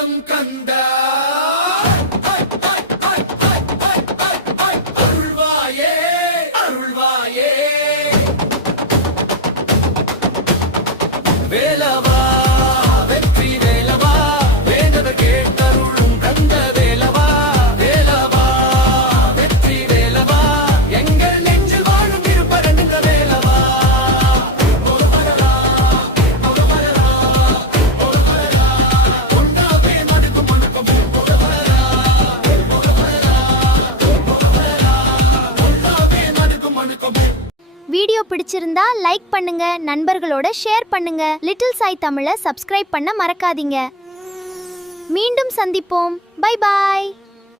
உள்ளம் கந்த அருள்வாயே அருள்வாயே வேலவா வெற்றி வேலவா வேண்டத கேட்டருளும் கந்த வேலவா வேலவா வெற்றி வேலவா எங்கள் நெஞ்சில் வாழும் இருப்பரனுங்க வேலவா வீடியோ பிடிச்சிருந்தா லைக் பண்ணுங்க, நண்பர்களோட ஷேர் பண்ணுங்க. லிட்டில் சாய் தமிழை சப்ஸ்கிரைப் பண்ண மறக்காதீங்க. மீண்டும் சந்திப்போம். Bye bye.